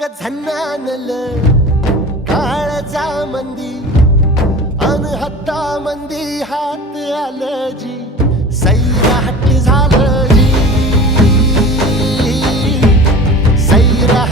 ग झन्नानल काळजा मंदी अन हत्ता मंदी हात आलं जी सैरा हट्ट झालं जी सैरा